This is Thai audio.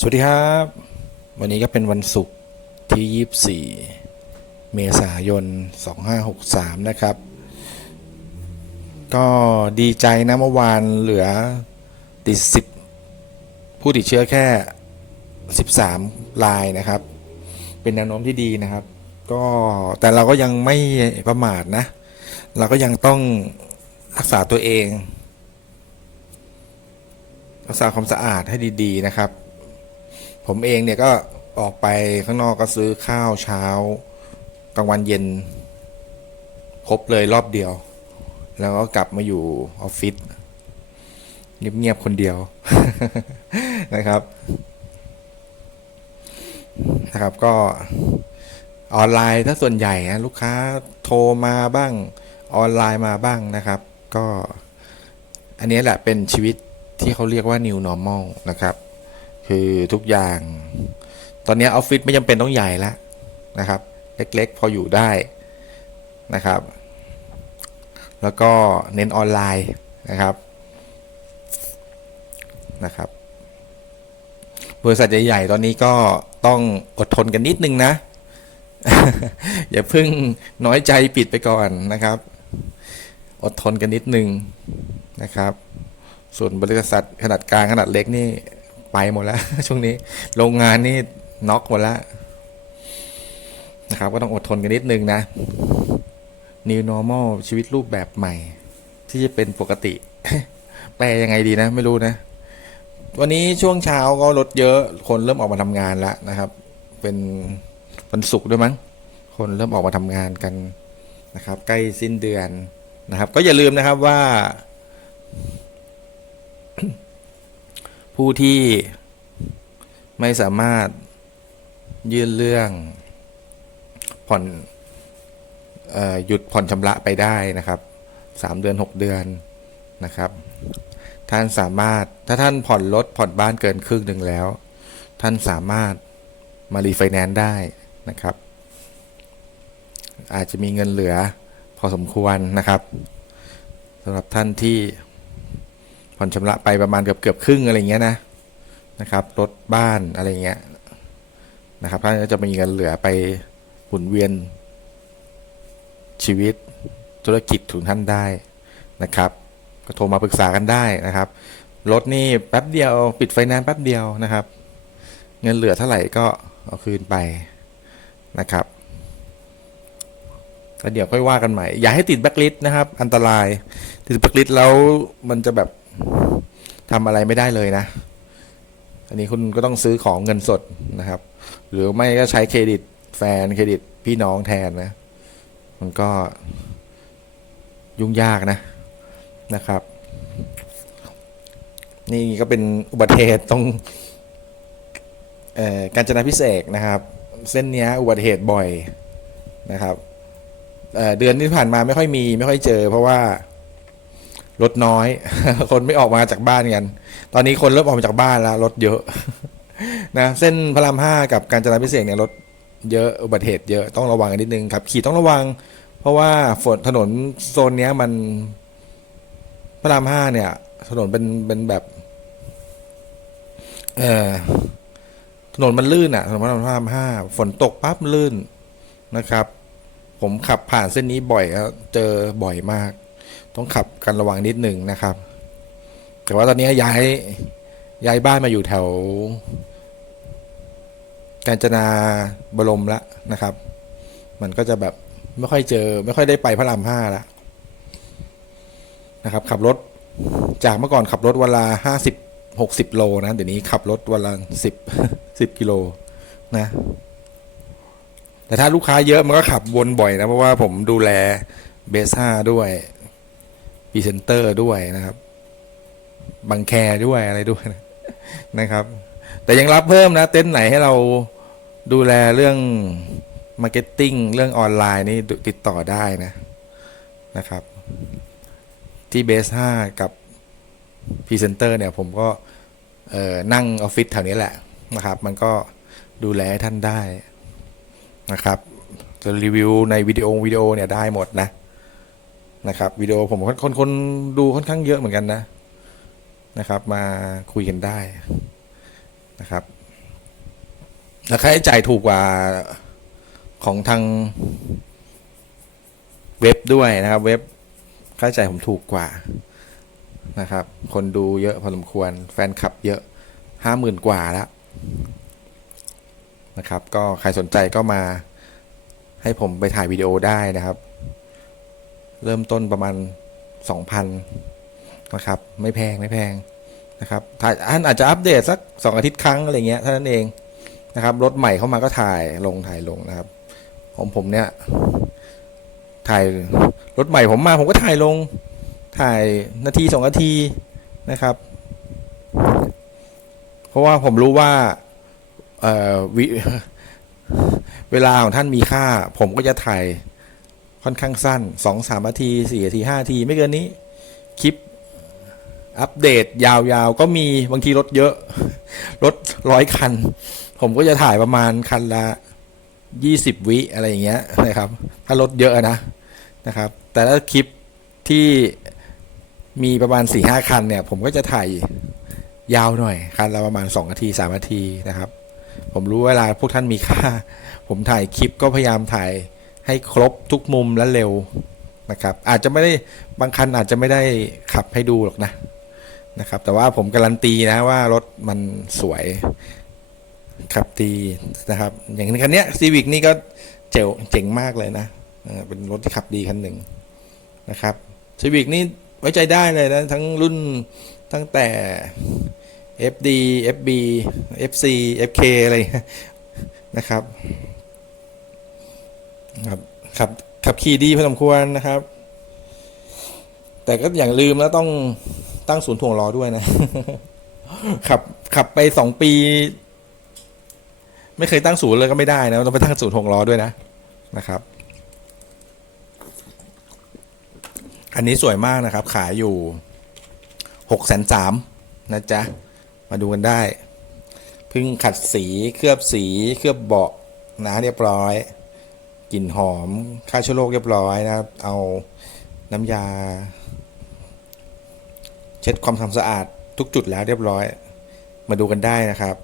สวัสดีครับ วันนี้ก็เป็นวันศุกร์ที่ 24 เมษายน 2563 นะครับ ก็ดีใจนะเมื่อวานเหลือติด 10 ผู้ติดเชื้อแค่ 13 รายนะครับ เป็นแนวโน้มที่ดีนะครับ ก็แต่เราก็ยังไม่ประมาทนะ เราก็ยังต้องรักษาตัวเอง รักษาความสะอาดให้ดี ๆ นะครับ ผมเองเนี่ยก็ออกไปข้างนอกก็ซื้อข้าวเช้ากลางวันเย็น ครบเลยรอบเดียว แล้วก็กลับมาอยู่ออฟฟิศเงียบๆคนเดียวนะครับ นะครับก็ออนไลน์ถ้าส่วนใหญ่นะลูกค้าโทรมาบ้างออนไลน์มาบ้างนะครับ ก็ อันนี้แหละเป็นชีวิตที่เขาเรียกว่า new normal นะครับ คือทุกอย่าง ตอนนี้ออฟฟิศไม่จำเป็นต้องใหญ่แล้วนะครับ เล็กๆ พออยู่ได้นะครับ แล้วก็เน้นออนไลน์นะครับนะครับ บริษัทใหญ่ๆ ตอนนี้ก็ต้องอดทนกันนิดนึงนะ อย่าเพิ่งน้อยใจปิดไปก่อนนะครับ อดทนกันนิดนึงนะครับ ส่วนบริษัทขนาดกลางขนาดเล็กนี่ ไปหมดแล้ว ช่วงนี้โรงงานนี่น็อกหมดแล้วนะครับ ก็ต้องอดทนกันนิดนึงนะ New Normal ชีวิตรูปแบบใหม่ ที่จะเป็นปกติ แปลยังไงดีนะ ไม่รู้นะ วันนี้ช่วงเช้าก็รถเยอะคนเริ่มออกมาทำงานแล้วนะครับ เป็นวันศุกร์ด้วยมั้ง คนเริ่มออกมาทำงานกันนะครับ ใกล้สิ้นเดือนนะครับ ก็อย่าลืมนะครับว่า ผู้ที่ไม่สามารถยื่นเรื่องผ่อนออหยุดผ่อนชำระไปได้นะครับสามเดือนหกเดือนนะครับ ท่านสามารถถ้าท่านผ่อนรถผ่อนบ้านเกินครึ่งหนึ่งแล้ว ท่านสามารถมารีไฟแนนซ์ได้นะครับ อาจจะมีเงินเหลือพอสมควรนะครับสำหรับท่านที่ ผ่อนชำระไปประมาณเกือบเกือบครึ่งอะไรเงี้ยนะนะครับรถบ้านอะไรเงี้ยนะครับท่านก็จะมีเงินเหลือไปหมุนเวียนชีวิตธุรกิจของท่านได้นะครับ ก็โทรมาปรึกษากันได้นะครับรถนี่แป๊บเดียวปิดไฟแนนซ์แป๊บเดียวนะครับ เงินเหลือเท่าไหร่ก็เอาคืนไปนะครับแล้วเดี๋ยวค่อยว่ากันใหม่ อย่าให้ติดแบ็คลิสต์นะครับ อันตรายติดแบ็คลิสต์แล้วมันจะแบบ ทำอะไรไม่ได้เลยนะ อันนี้คุณก็ต้องซื้อของเงินสดนะครับ หรือไม่ก็ใช้เครดิตแฟนเครดิตพี่น้องแทนนะ มันก็ยุ่งยากนะนะครับ นี่ก็เป็นอุบัติเหตุตรงการจนาพิเศษนะครับ เส้นนี้อุบัติเหตุบ่อยนะครับเเดือนที่ผ่านมาไม่ค่อยมีไม่ค่อยเจอ เพราะว่า รถน้อย คนไม่ออกมาจากบ้านกัน ตอนนี้คนเริ่มออกมาจากบ้านแล้วรถเยอะนะเส้นพระรามห้ากับการจนาพิเศษเนี่ยรถเยอะอุบัติเหตุเยอะต้องระวังกันนิดนึงครับ ขี่ต้องระวัง เพราะว่าฝนถนนโซนเนี้ยมันพระรามห้าเนี่ย ถนนเป็นเป็นแบบ เออถนนมันลื่นอะถนนพระรามห้าฝนตกปั๊บลื่นนะครับ ผมขับผ่านเส้นนี้บ่อยแล้วเจอบ่อยมาก ต้องขับกันระวังนิดหนึ่งนะครับ แต่ว่าตอนนี้ย้ายย้ายบ้านมาอยู่แถว กาญจนาบรมแล้วนะครับ มันก็จะแบบไม่ค่อยเจอ ไม่ค่อยได้ไปพระรามห้าล้วนะครับ ขับรถจากเมื่อก่อนขับรถเวละห้าสิบหกสิบโลนะเดี๋ยวนี้ขับรถวันละสิบสิบกิโลนะ แต่ถ้าลูกค้าเยอะมันก็ขับวนบ่อยนะ เพราะว่าผมดูแลเบสห้าด้วย พรีเซนเตอร์ด้วยนะครับบังแคด้วยอะไรด้วยนะครับ แต่ยังรับเพิ่มนะ เต้นท์ไหนให้เราดูแลเรื่องมาร์เก็ตติ้งเรื่องออนไลน์นี่ติดต่อได้นะนะครับ ที่เบสห้ากับพรีเซนเตอร์เนี่ยผมก็นั่งออฟฟิศแถวนี้แหละนะครับ มันก็ดูแลให้ท่านได้นะครับจะรีวิวในวิดีโอวิดีโอเนี่ยได้หมดนะ นะครับวิดีโอผมคนคนคนดูค่อนข้างเยอะเหมือนกันนะนะครับ มาคุยกันได้นะครับแล้วค่าใช้จ่ายถูกกว่าของทางเว็บด้วยนะครับ เว็บค่าใช้จ่ายผมถูกกว่านะครับ คนดูเยอะพอสมควรแฟนคลับเยอะห้าหมื่นกว่าแล้วนะครับ ก็ใครสนใจก็มาให้ผมไปถ่ายวิดีโอได้นะครับ เริ่มต้นประมาณสองพันนะครับไม่แพงไม่แพงนะครับถ่ายอันอาจจะอัปเดตสักสองอาทิตย์ครั้งอะไรเงี้ยเท่านั้นเองนะครับรถใหม่เข้ามาก็ถ่ายลงถ่ายลงนะครับของผมเนี่ยถ่ายรถใหม่ผมมาผมก็ถ่ายลงถ่ายนาทีสองนาทีนะครับ เพราะว่าผมรู้ว่าเออวิเวลาของท่านมีค่า ผมก็จะถ่าย ค่อนข้างสั้นสองสามนาทีสี่นาทีห้านาทีไม่เกินนี้ คลิปอัปเดตยาวๆ ก็มีบางทีรถเยอะ รถร้อยคัน ผมก็จะถ่ายประมาณคันละยี่สิบวิอะไรอย่างเงี้ยนะครับ ถ้ารถเยอะนะนะครับ แต่ถ้าคลิปที่มีประมาณสี่ห้าคันเนี่ย ผมก็จะถ่ายยาวหน่อย คันละประมาณสองนาทีสามนาทีนะครับ ผมรู้เวลาพวกท่านมีค่า ผมถ่ายคลิปก็พยายามถ่าย ให้ครบทุกมุมและเร็วนะครับ อาจจะไม่ได้บางคันอาจจะไม่ได้ขับให้ดูหรอกนะนะครับ แต่ว่าผมการันตีนะว่ารถมันสวยขับดีนะครับ อย่างคันนี้ซีวิกนี่ก็เจ๋วเจ๋งมากเลยนะเป็นรถที่ขับดีคันหนึ่งนะครับซีวิกนี่ไว้ใจได้เลยนะ ทั้งรุ่นตั้งแต่ FD FB FC FK อะไรอย่างเงี้ยนะครับ ครับขับขับขี่ดีพอสมควรนะครับ แต่ก็อย่างลืมแล้วต้องตั้งศูนย์ถ่วงล้อด้วยนะ ขับขับไปสองปี ไม่เคยตั้งศูนย์เลยก็ไม่ได้นะต้องไปตั้งศูนย์หกล้อด้วยนะนะครับ อันนี้สวยมากนะครับ ขายอยู่หกแสนสามนะจ๊ะ มาดูกันได้ เพิ่งขัดสีเคลือบสีเคลือบเบาะนะเรียบร้อย กลิ่นหอมฆ่าเชื้อโรคเรียบร้อยนะครับ เอาน้ำยา เช็ดความทำสะอาดทุกจุดแล้วเรียบร้อย มาดูกันได้นะครับ